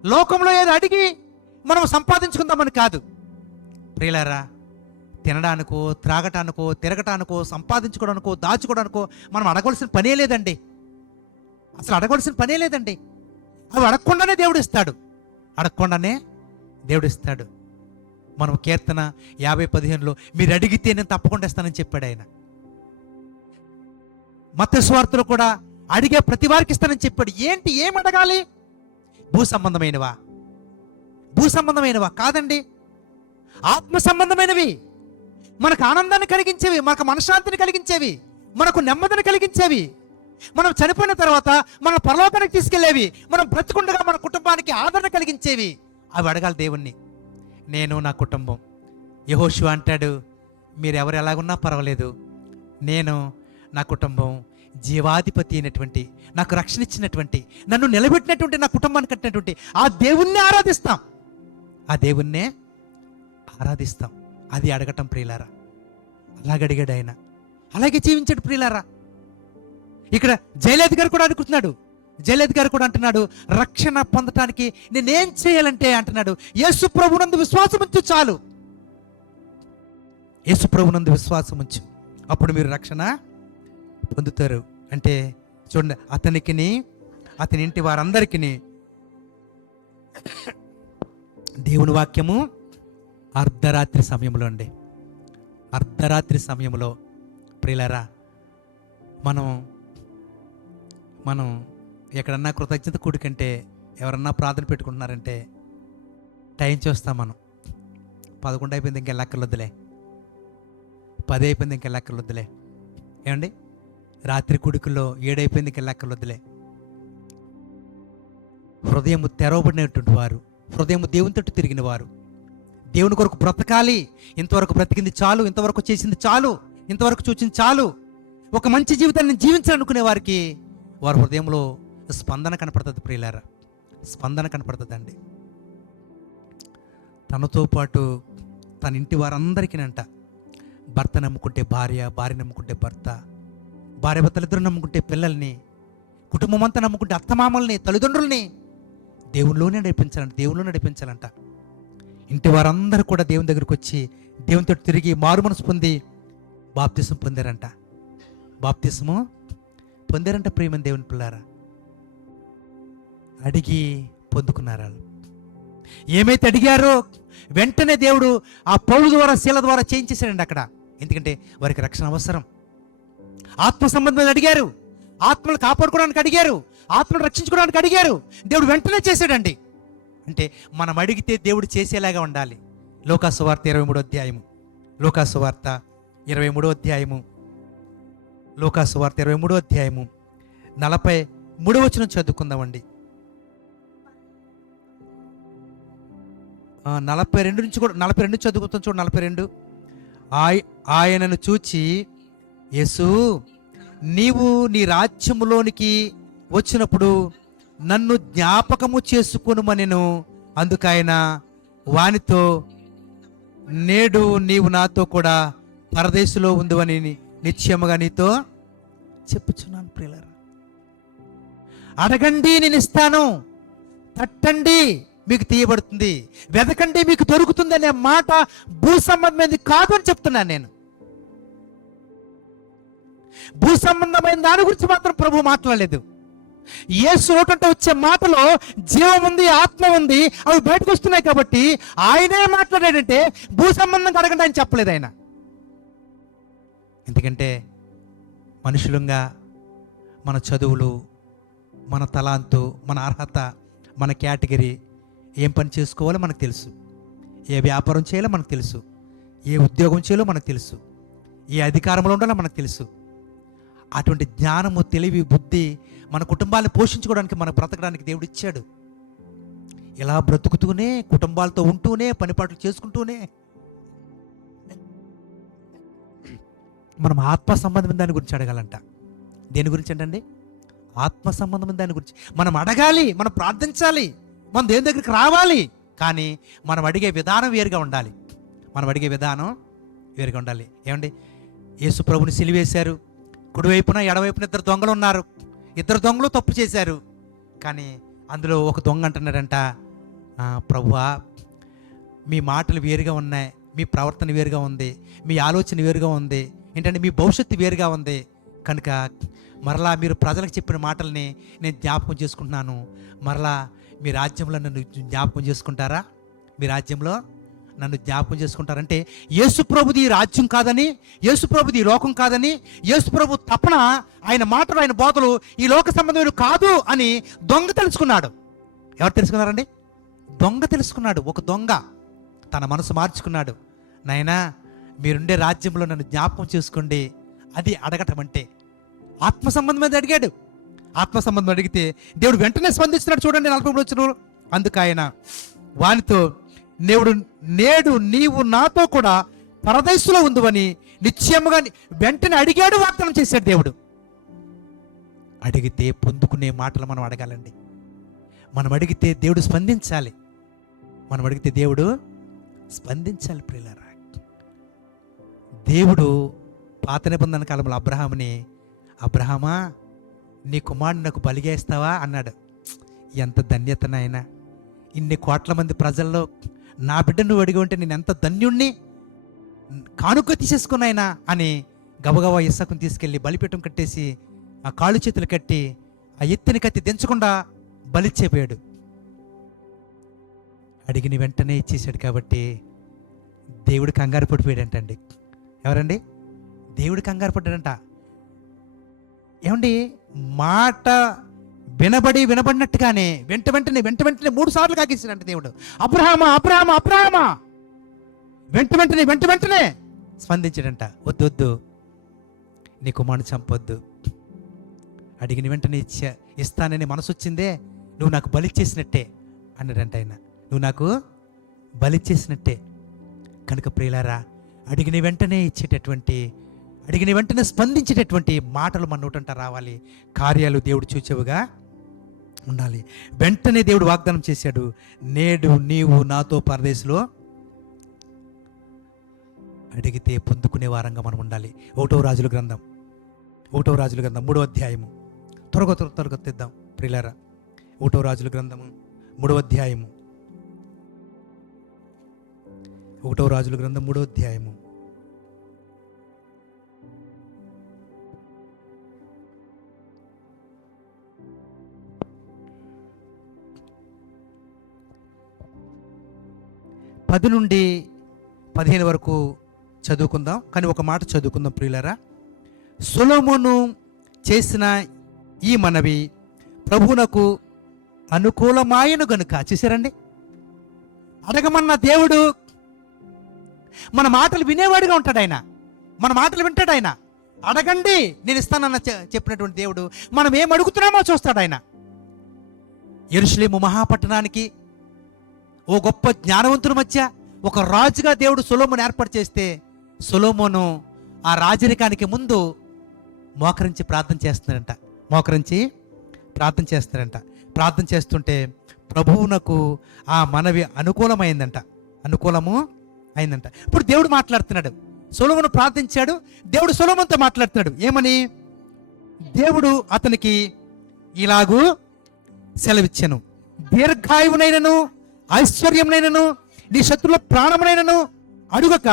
లోకంలో ఏదో అడిగి మనం సంపాదించుకుందామని కాదు. ప్రియులారా, తినడానికో, త్రాగటానికో, తిరగటానికో, సంపాదించుకోవడానికో, దాచుకోవడానికో మనం అడగవలసిన పనే లేదండి. అసలు అడగవలసిన పనే లేదండి. అవి అడగకుండానే దేవుడు ఇస్తాడు. మనం కీర్తన 50:15లో మీరు అడిగితే నేను తప్పకుండా ఇస్తానని చెప్పాడు ఆయన. మత్తయి సువార్తలో కూడా అడిగే ప్రతి వారికి ఇస్తానని చెప్పాడు. ఏం అడగాలి? భూ సంబంధమైనవా? కాదండి, ఆత్మ సంబంధమైనవి, మనకు ఆనందాన్ని కలిగించేవి, మనకు మనశ్శాంతిని కలిగించేవి, మనకు నెమ్మదిని కలిగించేవి, మనం చనిపోయిన తర్వాత మన పరలోకానికి తీసుకెళ్లేవి, మనం బ్రతుకుండగా మన కుటుంబానికి ఆదరణ కలిగించేవి, అవి అడగాలి దేవుణ్ణి. నేను, నా కుటుంబం. యెహోషువ అంటాడు, మీరు ఎవరు ఎలాగున్నా పర్వాలేదు, నేను, నా కుటుంబం జీవాధిపతి అయినటువంటి, నాకు రక్షణ ఇచ్చినటువంటి, నన్ను నిలబెట్టినటువంటి, నా కుటుంబాన్ని కట్టినటువంటి ఆ దేవుణ్ణి ఆరాధిస్తాం. అది అడగటం ప్రియులారా. అలాగే అడిగాడు ఆయన, అలాగే జీవించాడు ప్రియులారా. ఇక్కడ జైలధికారి కూడా అంటున్నాడు, రక్షణ పొందటానికి నేనేం చేయాలంటే అంటున్నాడు, యేసు ప్రభునందు విశ్వాసం ఉంచు చాలు. యేసు ప్రభునందు విశ్వాసం ఉంచు, అప్పుడు మీరు రక్షణ పొందుతారు. అంటే చూడండి, అతని ఇంటి వారందరికీ దేవుని వాక్యము అర్ధరాత్రి సమయంలో అండి, అర్ధరాత్రి సమయంలో ప్రియులారా, మనం ఎక్కడన్నా కృతజ్ఞత కూడికంటే ఎవరన్నా ప్రార్థన పెట్టుకుంటున్నారంటే టైం చూస్తాం మనం. 11 అయిపోయింది, ఇంకెళ్ళక్కర్లొద్దులే. 10 అయిపోయింది, ఇంకెళ్ళక్కర్లొద్దులే. ఏమండి, రాత్రి కూడికల్లో 7 అయిపోయింది, ఇంకెళ్ళక్కర్లొద్దులే. హృదయం తెరవబడినటువంటి వారు, హృదయం దేవుని తట్టు తిరిగిన వారు, దేవుని కొరకు బ్రతకాలి, ఇంతవరకు బ్రతికింది చాలు, ఇంతవరకు చేసింది చాలు, ఇంతవరకు చూసింది చాలు, ఒక మంచి జీవితాన్ని జీవించాలనుకునే వారికి వారి హృదయంలో స్పందన కనపడుతుంది ప్రియులారా, స్పందన కనపడుతుందండి. తనతో పాటు తన ఇంటి వారందరికీ అంట, భర్త నమ్ముకుంటే భార్య, భార్య నమ్ముకుంటే భర్త, భార్య భర్తలిద్దరూ నమ్ముకుంటే పిల్లల్ని, కుటుంబం అంతా నమ్ముకుంటే అత్తమామల్ని, తల్లిదండ్రుల్ని దేవునిలోనే నడిపించాలంట. ఇంటి వారందరూ కూడా దేవుని దగ్గరికి వచ్చి దేవునితో తిరిగి మారు మనసు పొంది బాప్తిసం పొందారంట. బాప్తిసము పొందారంట ప్రియమైన దేవుని పిల్లారా. అడిగి పొందుకున్నారు వాళ్ళు. ఏమైతే అడిగారో వెంటనే దేవుడు ఆ పౌలు ద్వారా, శీల ద్వారా చేయించేశాడండి అక్కడ. ఎందుకంటే వారికి రక్షణ అవసరం. ఆత్మ సంబంధం అడిగారు, ఆత్మలు కాపాడుకోవడానికి అడిగారు, ఆత్మను రక్షించుకోవడానికి అడిగారు. దేవుడు వెంటనే చేశాడండి. అంటే మనం అడిగితే దేవుడు చేసేలాగా ఉండాలి. లూకాసు వార్త 23వ అధ్యాయము, లూకాసు వార్త 23వ అధ్యాయము, లూకాసు వార్త 23వ అధ్యాయము 43వ వచనం చదువుకుందామండి. 42 నుంచి కూడా 42 చదువుతాం చూడు. 42 ఆయనను చూచి, యేసు, నీవు నీ రాజ్యములోనికి వచ్చినప్పుడు నన్ను జ్ఞాపకము చేసుకొనుమనెను. అందుకైన వానితో, నేడు నీవు నాతో కూడా పరదేశంలో ఉందని నిశ్చయముగా నీతో చెప్పుచున్నాను. ప్రియులారా, అడగండి నేను ఇస్తాను, తట్టండి మీకు తీయబడుతుంది, వెతకండి మీకు దొరుకుతుంది అనే మాట భూ సంబంధమైనది కాదు అని చెప్తున్నాను నేను. భూ సంబంధమైన దాని గురించి మాత్రం ప్రభు మాట్లాడలేదు. యేసు నోటంటే వచ్చే మాటలో జీవం ఉంది, ఆత్మ ఉంది, అవి బయటకు వస్తున్నాయి. కాబట్టి ఆయనే మాట్లాడాడంటే భూ సంబంధం అడగండి ఆయన చెప్పలేదు ఆయన. ఎందుకంటే మనుషులంగా మన చదువులు, మన తలాంతు, మన అర్హత, మన కేటగిరీ, ఏం పని చేసుకోవాలో మనకు తెలుసు, ఏ వ్యాపారం చేయాలో మనకు తెలుసు, ఏ ఉద్యోగం చేయాలో మనకు తెలుసు, ఏ అధికారంలో ఉండాలో మనకు తెలుసు. అటువంటి జ్ఞానము, తెలివి, బుద్ధి మన కుటుంబాలను పోషించుకోవడానికి, మన బ్రతకడానికి దేవుడు ఇచ్చాడు. ఇలా బ్రతుకుతూనే, కుటుంబాలతో ఉంటూనే, పనిపాట్లు చేసుకుంటూనే మనం ఆత్మ సంబంధమైన దాని గురించి అడగాలంట. దేని గురించి అంటండి? ఆత్మ సంబంధమైన దాని గురించి మనం అడగాలి, మనం ప్రార్థించాలి, మనం దేవుని దగ్గరికి రావాలి. కానీ మనం అడిగే విధానం వేరుగా ఉండాలి. ఏమండి, యేసు ప్రభుని సిలువేశారు. కుడివైపున ఎడవైపున 2 దొంగలు ఉన్నారు. 2 దొంగలు తప్పు చేశారు. కానీ అందులో ఒక దొంగ అంటున్నాడంట, ప్రభువా, మీ మాటలు వేరుగా ఉన్నాయి, మీ ప్రవర్తన వేరుగా ఉంది, మీ ఆలోచన వేరుగా ఉంది, ఏంటంటే మీ భవిష్యత్తు వేరుగా ఉంది. కనుక మరలా మీరు ప్రజలకు చెప్పిన మాటల్ని నేను జ్ఞాపకం చేసుకుంటున్నాను. మరలా మీ రాజ్యంలో నన్ను జ్ఞాపకం చేసుకుంటారా? మీ రాజ్యంలో నన్ను జ్ఞాపకం చేసుకుంటారంటే యేసు ప్రభుది రాజ్యం కాదని, యేసు ప్రభుది లోకం కాదని, యేసు ప్రభు తపన, ఆయన మాటలు, ఆయన బోధలు ఈ లోక సంబంధమైన కాదు అని దొంగ తెలుసుకున్నాడు. ఎవరు తెలుసుకున్నారండి? దొంగ తెలుసుకున్నాడు. ఒక దొంగ తన మనసు మార్చుకున్నాడు. నాయనా, మీరుండే రాజ్యంలో నన్ను జ్ఞాపకం చేసుకోండి. అది అడగటం అంటే. ఆత్మ సంబంధం అడిగాడు. ఆత్మ సంబంధం అడిగితే దేవుడు వెంటనే స్పందిస్తున్నాడు. చూడండి 40 వచనంలో, అందుకు ఆయన వానితో, నేడు నీవు నాతో కూడా పరదేశంలో ఉందని నిశ్చయముగా, వెంటనే అడిగాడు, వాగ్దానం చేశాడు దేవుడు. అడిగితే పొందుకునే మాటలు మనం అడగాలండి. మనం అడిగితే దేవుడు స్పందించాలి. ప్రియులారా, దేవుడు పాత నిబంధన కాలంలో అబ్రహామా, నీ కుమారుడు నాకు బలిగేస్తావా అన్నాడు. ఎంత ధన్యత నాయన! ఇన్ని కోట్ల మంది ప్రజల్లో నా బిడ్డ నువ్వు అడిగి ఉంటే నేను ఎంత ధన్యుణ్ణి, కానుక తీసేసుకున్నాయినా అని గబగబా ఇస్సాకుని తీసుకెళ్ళి బలిపీఠం కట్టేసి ఆ కాళ్ళు చేతులు కట్టి ఆ ఎత్తిన కత్తి దించకుండా బలిచ్చేపోయాడు. అడిగిన వెంటనే ఇచ్చేసాడు కాబట్టి దేవుడు కంగారు పడిపోయాడంటండి. ఎవరండి? దేవుడు కంగారు పడ్డాడంట. ఏమండి, మాట వినబడినట్టుగానే వెంట వెంటనే 3 సార్లు కాకేసాడంట దేవుడు. అబ్రహామా అబ్రహామా అబ్రహామా, వెంట వెంటనే స్పందించాడంట. వద్దు, నీ కుమారుని చంపొద్దు, అడిగిన వెంటనే ఇస్తానని మనసు వచ్చిందే, నువ్వు నాకు బలిచ్చేసినట్టే అన్నాడంట ఆయన. నువ్వు నాకు బలిచ్చేసినట్టే. కనుక ప్రియులారా, అడిగిన వెంటనే ఇచ్చేటటువంటి, అడిగిన వెంటనే స్పందించేటటువంటి మాటలు మన నోటంట రావాలి. కార్యాలు దేవుడు చూచేవుగా ఉండాలి. వెంటనే దేవుడు వాగ్దానం చేశాడు, నేడు నీవు నాతో పరదేశంలో అడిగితే పొందుకునే వారంగా మనం ఉండాలి. 1వ రాజుల గ్రంథం 3వ అధ్యాయము. త్వరగా తెద్దాం ప్రియులారా. 1వ రాజుల గ్రంథము 3వ అధ్యాయము. 1వ రాజుల గ్రంథం 3వ అధ్యాయము. పది నుండి 15 వరకు చదువుకుందాం. కానీ ఒక మాట చదువుకుందాం ప్రియులారా. సొలొమోను చేసిన ఈ మనవి ప్రభువునకు అనుకూలమాయను గనుక. చూసారండి, అడగమన్న దేవుడు మన మాటలు వినేవాడిగా ఉంటాడు. ఆయన మన మాటలు వింటాడు. ఆయన అడగండి నేను ఇస్తానన్న చెప్పినటువంటి దేవుడు మనం ఏం అడుగుతున్నామో చూస్తాడు. ఆయన యెరూషలేము మహాపట్టణానికి ఓ గొప్ప జ్ఞానవంతుల మధ్య ఒక రాజుగా దేవుడు సొలొమోను ఏర్పాటు చేస్తే, సొలొమోను ఆ రాజరికానికి ముందు మోకరించి ప్రార్థన చేస్తున్నాడంట. ప్రార్థన చేస్తుంటే ప్రభువునకు ఆ మనవి అనుకూలము అయిందంట. ఇప్పుడు దేవుడు మాట్లాడుతున్నాడు. సొలొమోను ప్రార్థించాడు, దేవుడు సొలొమోనుతో మాట్లాడుతున్నాడు. ఏమని? దేవుడు అతనికి ఇలాగూ సెలవిచ్చాను, దీర్ఘాయువునైనను ఐశ్వర్యమునైనను నీ శత్రుల ప్రాణమునైనను అడుగక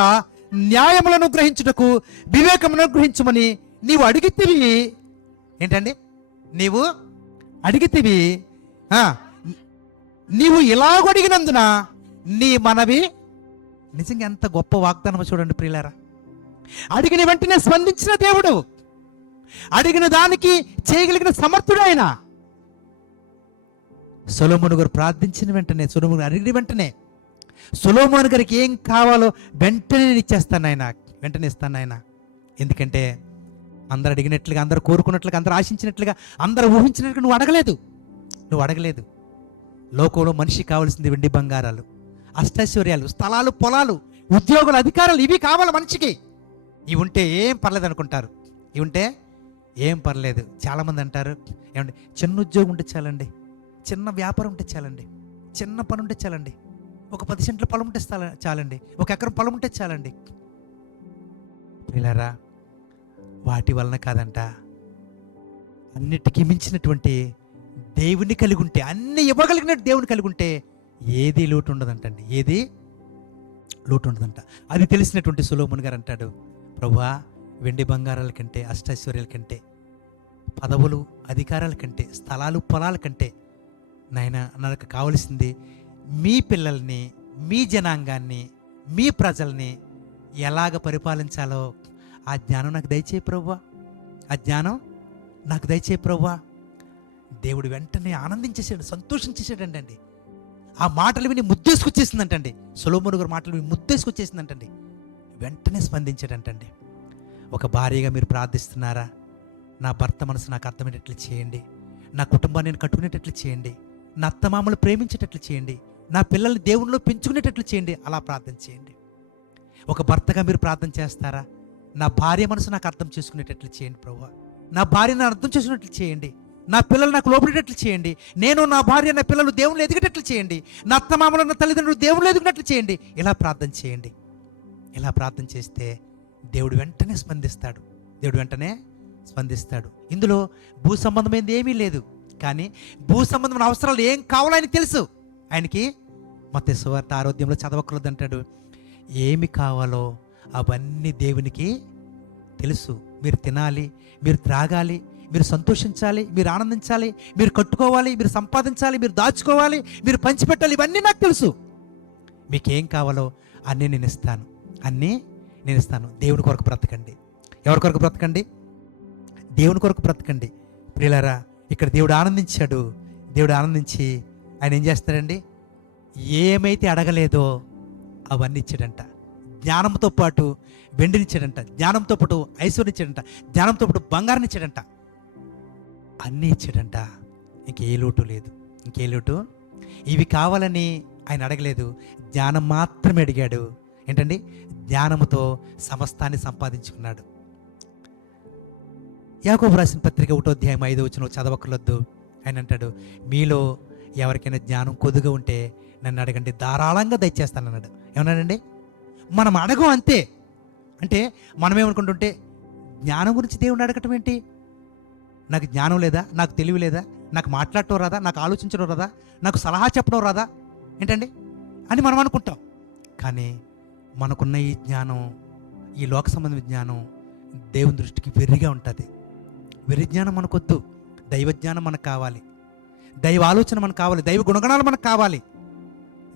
న్యాయములను గ్రహించుటకు వివేకమును గ్రహించమని నీవు అడిగితివి. ఏంటండి? నీవు అడిగితివి. నీవు ఇలాగ అడిగినందున నీ మనవి. నిజంగా ఎంత గొప్ప వాగ్దానం చూడండి ప్రియులారా. అడిగిన వెంటనే స్పందించిన దేవుడు, అడిగిన దానికి చేయగలిగిన సమర్థుడు ఆయన. సొలొమోను గారు ప్రార్థించిన వెంటనే, సొలొమోను అడిగిన వెంటనే, సొలొమోను గారికి ఏం కావాలో వెంటనే ఇచ్చేస్తాను ఆయన, వెంటనే ఇస్తాను ఆయన. ఎందుకంటే అందరు అడిగినట్లుగా, అందరు కోరుకున్నట్లుగా, అందరు ఆశించినట్లుగా, అందరు ఊహించినట్లుగా నువ్వు అడగలేదు. లోకంలో మనిషికి కావాల్సింది వెండి బంగారాలు, అష్టైశ్వర్యాలు, స్థలాలు, పొలాలు, ఉద్యోగులు, అధికారాలు, ఇవి కావాలి మనిషికి. ఇవి ఉంటే ఏం పర్లేదు అనుకుంటారు. ఇవి ఉంటే ఏం పర్లేదు. చాలామంది అంటారు, ఏమండి చిన్న ఉద్యోగం ఉంటే చాలండి, చిన్న వ్యాపారం ఉంటే చాలండి, చిన్న పని ఉంటే చాలండి, ఒక 10 సెంట్ల పొలం ఉంటే చాలండి, 1 ఎకరం పొలం ఉంటే చాలండి. పిల్లరా, వాటి వలన కాదంట, అన్నిటికీ మించినటువంటి దేవుని కలిగి ఉంటే, అన్ని ఇవ్వగలిగినట్టు దేవుని కలిగి ఉంటే ఏది లోటు ఉండదంటండి, ఏది లోటు ఉండదంట. అది తెలిసినటువంటి సొలొమోను గారు అంటాడు, ప్రభువా, వెండి బంగారాల కంటే, అష్టైశ్వర్యాల కంటే, పదవులు అధికారాల కంటే, స్థలాలు పొలాల కంటే నాయన నాకు కావలసింది మీ పిల్లల్ని, మీ జనాంగాన్ని, మీ ప్రజల్ని ఎలాగ పరిపాలించాలో ఆ జ్ఞానం నాకు దయచేయి ప్రభువా, ఆ జ్ఞానం నాకు దయచేయి ప్రభువా. దేవుడు వెంటనే ఆనందించేసాడు, సంతోషించేసాడంటండి. ఆ మాటలు విని ముద్దేసుకొచ్చేసిందంటండి. సొలొమోను గారి మాటలు విని ముద్దేసుకొచ్చేసిందంటండి. వెంటనే స్పందించాడంటండి. ఒక భార్యగా మీరు ప్రార్థిస్తున్నారా? నా భర్త మనసు నాకు అర్థమయ్యేటట్లు చేయండి, నా కుటుంబాన్ని నేను కట్టుకునేటట్లు చేయండి, నా అత్తమామలు ప్రేమించేటట్లు చేయండి, నా పిల్లల్ని దేవునిలో పెంచుకునేటట్లు చేయండి. అలా ప్రార్థన చేయండి. ఒక భర్తగా మీరు ప్రార్థన చేస్తారా? నా భార్య మనసు నాకు అర్థం చేసుకునేటట్లు చేయండి ప్రభువా, నా భార్యను అర్థం చేసుకునేట్లు చేయండి, నా పిల్లలు నాకు లోపడేటట్లు చేయండి, నేను నా భార్య నా పిల్లలు దేవుళ్ళు ఎదిగేటట్లు చేయండి, నా అత్తమామలు నా తల్లిదండ్రులు దేవుళ్ళు ఎదిగినట్లు చేయండి. ఇలా ప్రార్థన చేయండి. ఇలా ప్రార్థన చేస్తే దేవుడు వెంటనే స్పందిస్తాడు. ఇందులో భూ సంబంధమైనది ఏమీ లేదు. కానీ భూ సంబంధమైన అవసరాలు ఏం కావాలో ఆయనకి తెలుసు. ఆయనకి మత్తయి సువార్త 6వ అధ్యాయంలో చదవకూడదు అంటాడు, ఏమి కావాలో అవన్నీ దేవునికి తెలుసు. మీరు తినాలి, మీరు త్రాగాలి, మీరు సంతోషించాలి, మీరు ఆనందించాలి, మీరు కట్టుకోవాలి, మీరు సంపాదించాలి, మీరు దాచుకోవాలి, మీరు పంచిపెట్టాలి. ఇవన్నీ నాకు తెలుసు. మీకేం కావాలో అన్నీ నేను ఇస్తాను, అన్నీ నేను ఇస్తాను. దేవుని కొరకు బ్రతకండి. ఎవరి కొరకు బ్రతకండి? దేవుని కొరకు బ్రతకండి. ప్రియులారా, ఇక్కడ దేవుడు ఆనందించాడు. దేవుడు ఆనందించి ఆయన ఏం చేస్తాడండి? ఏమైతే అడగలేదో అవన్నీ ఇచ్చాడంట. జ్ఞానంతో పాటు వెండినిచ్చాడంట, జ్ఞానంతో పాటు ఐశ్వర్యం ఇచ్చాడంట, జ్ఞానంతో పాటు బంగారం ఇచ్చాడంట, అన్నీ ఇచ్చాడంట. ఇంకే లోటు లేదు, ఇంకే లోటు. ఇవి కావాలని ఆయన అడగలేదు, జ్ఞానం మాత్రమే అడిగాడు. ఏంటండి? జ్ఞానముతో సమస్తాన్ని సంపాదించుకున్నాడు. యాకోబు రాసిన పత్రిక 1వ అధ్యాయం 5వ వచనం చదవకలొద్దు. ఆయన అంటాడు, మీలో ఎవరికైనా జ్ఞానం కొద్దుగా ఉంటే నన్ను అడగండి, ధారాళంగా దయచేస్తాను అన్నాడు. ఏమన్నాడండి? మనం అడగం అంతే. అంటే మనం ఏమనుకుంటుంటే, జ్ఞానం గురించి దేవుని అడగటం ఏంటి? నాకు జ్ఞానం లేదా, నాకు తెలివి లేదా, నాకు మాట్లాడటం రాదా, నాకు ఆలోచించడం రాదా, నాకు సలహా చెప్పడం రాదా ఏంటండి అని మనం అనుకుంటాం. కానీ మనకున్న ఈ జ్ఞానం, ఈ లోక సంబంధమైన జ్ఞానం దేవుని దృష్టికి వెర్రిగా ఉంటుంది. వెర్రి జ్ఞానం మనకొద్దు. దైవ జ్ఞానం మనకు కావాలి, దైవ ఆలోచన మనకు కావాలి, దైవ గుణగణాలు మనకు కావాలి.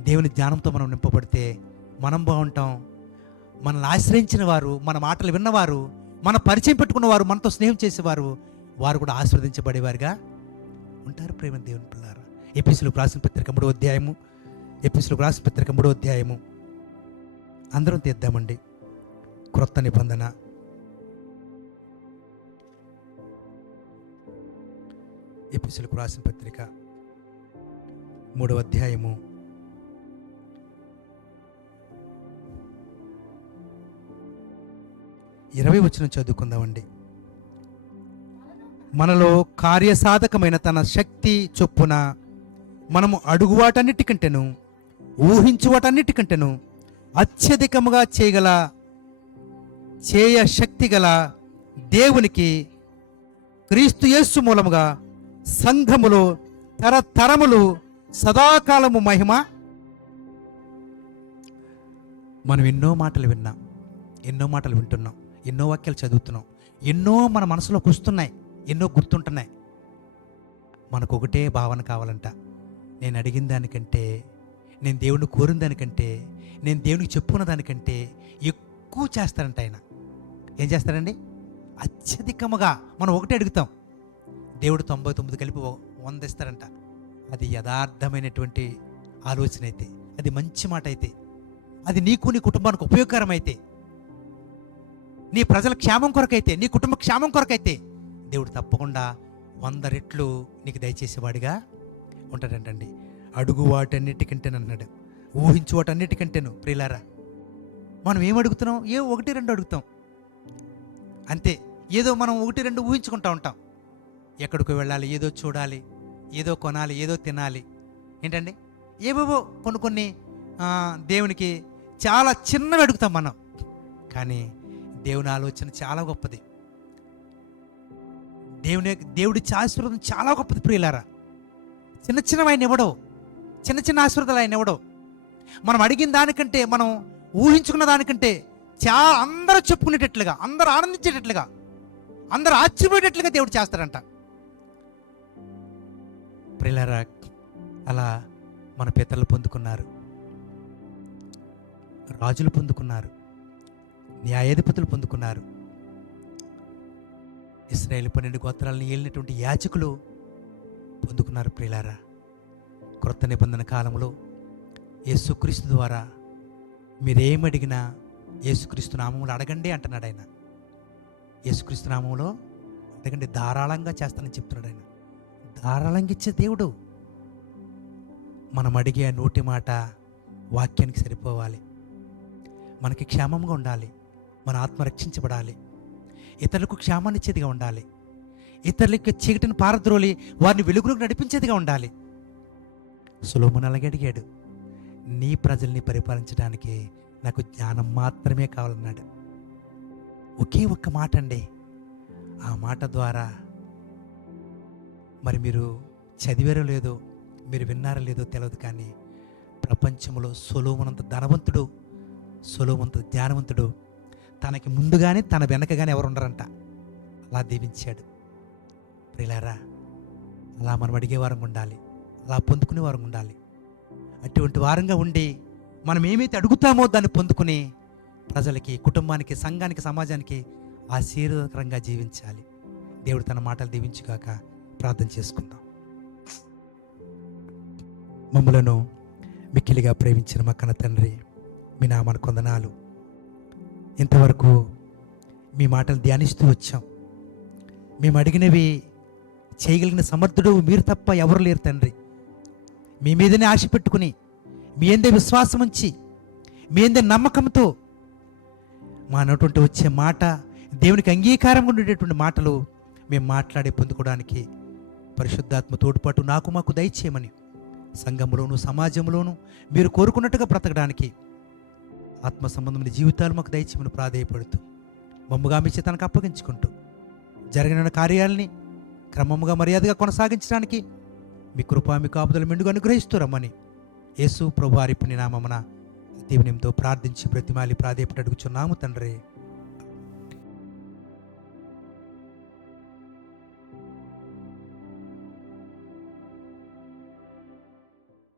దేవుని జ్ఞానంతో మనం నింపబడితే మనం బాగుంటాం. మనల్ని ఆశ్రయించిన వారు, మన మాటలు విన్నవారు, మన పరిచయం పెట్టుకున్నవారు, మనతో స్నేహం చేసేవారు, వారు కూడా ఆశీర్వదించబడేవారుగా ఉంటారు. ప్రేమ దేవుని పిల్లారా, ఎఫెసీయులకు రాసిన పత్రిక 3వ అధ్యాయము, ఎఫెసీయులకు రాసిన పత్రిక 3వ అధ్యాయము అందరం తీద్దామండి. క్రొత్త నిబంధన ఎఫెసీయులకు రాసిన పత్రిక 3వ అధ్యాయము 20వ వచనం చదువుకుందామండి. మనలో కార్యసాధకమైన తన శక్తి చొప్పున మనము అడుగు వాటన్నిటికంటేను ఊహించు వాటన్నిటికంటేను అత్యధికముగా చేయ శక్తి గల దేవునికి క్రీస్తు యేసు మూలముగా సంఘములో తరతరములు సదాకాలము మహిమ. మనం ఎన్నో మాటలు విన్నాం, ఎన్నో మాటలు వింటున్నాం, ఎన్నో వాక్యాలు చదువుతున్నాం, ఎన్నో మన మనసులోకి వస్తున్నాయి, ఎన్నో గుర్తుంటున్నాయి. మనకు ఒకటే భావన కావాలంట. నేను అడిగిన దానికంటే, నేను దేవుడిని కోరిన దానికంటే, నేను దేవునికి చెప్పుకున్న దానికంటే ఎక్కువ చేస్తారంట ఆయన. ఏం చేస్తారండి? అత్యధికముగా. మనం ఒకటే అడుగుతాం, దేవుడు 99 కలిపి 100 ఇస్తారంట. అది యథార్థమైనటువంటి ఆలోచన అయితే, అది మంచి మాట అయితే, అది నీకు నీ కుటుంబానికి ఉపయోగకరం అయితే, నీ ప్రజల క్షేమం కొరకైతే, నీ కుటుంబ క్షేమం కొరకైతే దేవుడు తప్పకుండా 100 రెట్లు నీకు దయచేసేవాడిగా ఉంటాడంటండి. అడుగు వాటన్నిటికంటేనన్నాడు, ఊహించు వాటన్నిటికంటేను. ప్రియులారా, మనం ఏం అడుగుతున్నాం? 1, 2 అడుగుతాం అంతే. ఏదో మనం 1, 2 ఊహించుకుంటూ ఉంటాం. ఎక్కడికో వెళ్ళాలి, ఏదో చూడాలి, ఏదో కొనాలి, ఏదో తినాలి, ఏంటండి ఏవేవో కొన్ని దేవునికి చాలా చిన్నవి అడుగుతాం మనం. కానీ దేవుని ఆలోచన చాలా గొప్పది. దేవుడి ఆశీర్వాదం చాలా గొప్పది. ప్రియులారా, చిన్న చిన్నవి ఆయన ఇవ్వడో, చిన్న చిన్న ఆశీర్వాదాలు ఆయన ఇవ్వడో. మనం అడిగిన దానికంటే, మనం ఊహించుకున్న దానికంటే చాలా అందరూ చెప్పుకునేటట్లుగా, అందరూ ఆనందించేటట్లుగా, అందరూ ఆశ్చర్యపోయేటట్లుగా దేవుడు చేస్తాడంట. ప్రియులారా, అలా మన పితరులు పొందుకున్నారు, రాజులు పొందుకున్నారు, న్యాయాధిపతులు పొందుకున్నారు, ఇశ్రాయేలు 12 గోత్రాలను ఏలినటువంటి యాజకులు పొందుకున్నారు. ప్రియులారా, క్రొత్త నిబంధన కాలంలో యేసుక్రీస్తు ద్వారా మీరేమడిగినా యేసుక్రీస్తు నామములో అడగండి అంటున్నాడు ఆయన. యేసుక్రీస్తు నామములో అడగండి, ధారాళంగా చేస్తానని చెప్తున్నాడు ఆయన. ధారాళంగా ఇచ్చే దేవుడు. మనం అడిగే నోటి మాట వాక్యానికి సరిపోవాలి. మనకి క్షేమంగా ఉండాలి, మన ఆత్మ రక్షించబడాలి, ఇతరులకు క్షేమాన్ని ఇచ్చేదిగా ఉండాలి, ఇతరులకి చీకటిని పారద్రోలి వారిని వెలుగులోకి నడిపించేదిగా ఉండాలి. సొలొమోను అలాగే అడిగాడు, నీ ప్రజల్ని పరిపాలించడానికి నాకు జ్ఞానం మాత్రమే కావాలన్నాడు. ఒకే ఒక్క మాట అండి. ఆ మాట ద్వారా మరి మీరు చదివారో లేదో, మీరు విన్నారో లేదో తెలియదు, కానీ ప్రపంచంలో సొలొమోనంత ధనవంతుడు, సొలొమోనంత జ్ఞానవంతుడు తనకి ముందుగానే తన వెనకగానే ఎవరు ఉండరంట. అలా దీవించాడు. ప్రియులారా, అలా మనం అడిగే వారంగా ఉండాలి, అలా పొందుకునే వారంగా ఉండాలి. అటువంటి వారంగా ఉండి మనం ఏమైతే అడుగుతామో దాన్ని పొందుకుని ప్రజలకి, కుటుంబానికి, సంఘానికి, సమాజానికి ఆశీర్వాదకరంగా జీవించాలి. దేవుడు తన మాటలు దీవించుగాక. ప్రార్థన చేసుకుందాం. మమ్మలను మిక్కిలిగా ప్రేమించిన మా కన్న తండ్రి, మీ నామానికి వందనాలు. ఇంతవరకు మీ మాటలు ధ్యానిస్తూ వచ్చాం. మేము అడిగినవి చేయగలిగిన సమర్థుడు మీరు తప్ప ఎవరు లేరు తండ్రి. మీ మీదనే ఆశ పెట్టుకుని, మీ అందే విశ్వాసం ఉంచి, మీ అందే నమ్మకంతో మా నోటి వచ్చే మాట దేవునికి అంగీకారంగా ఉండేటటువంటి మాటలు మేము మాట్లాడి పొందుకోవడానికి పరిశుద్ధాత్మ తోడ్పాటు మాకు దయచేయమని, సంఘంలోను సమాజంలోను మీరు కోరుకున్నట్టుగా బ్రతకడానికి ఆత్మ సంబంధమైన జీవితాలు మాకు దయచేయమని ప్రాధేయపడుతూ మమ్ముగా మీ చేతనకు అప్పగించుకుంటూ జరిగిన కార్యాలని క్రమముగా మర్యాదగా కొనసాగించడానికి మీ కృప, మీ కాపుదలు మెండుగా అనుగ్రహిస్తూ రమ్మని యేసు ప్రభువారి పుణ్యనామమున దేవునితో ప్రార్థించి బ్రతిమాలి ప్రాధేయపడి అడుగుచున్నాము తండ్రి.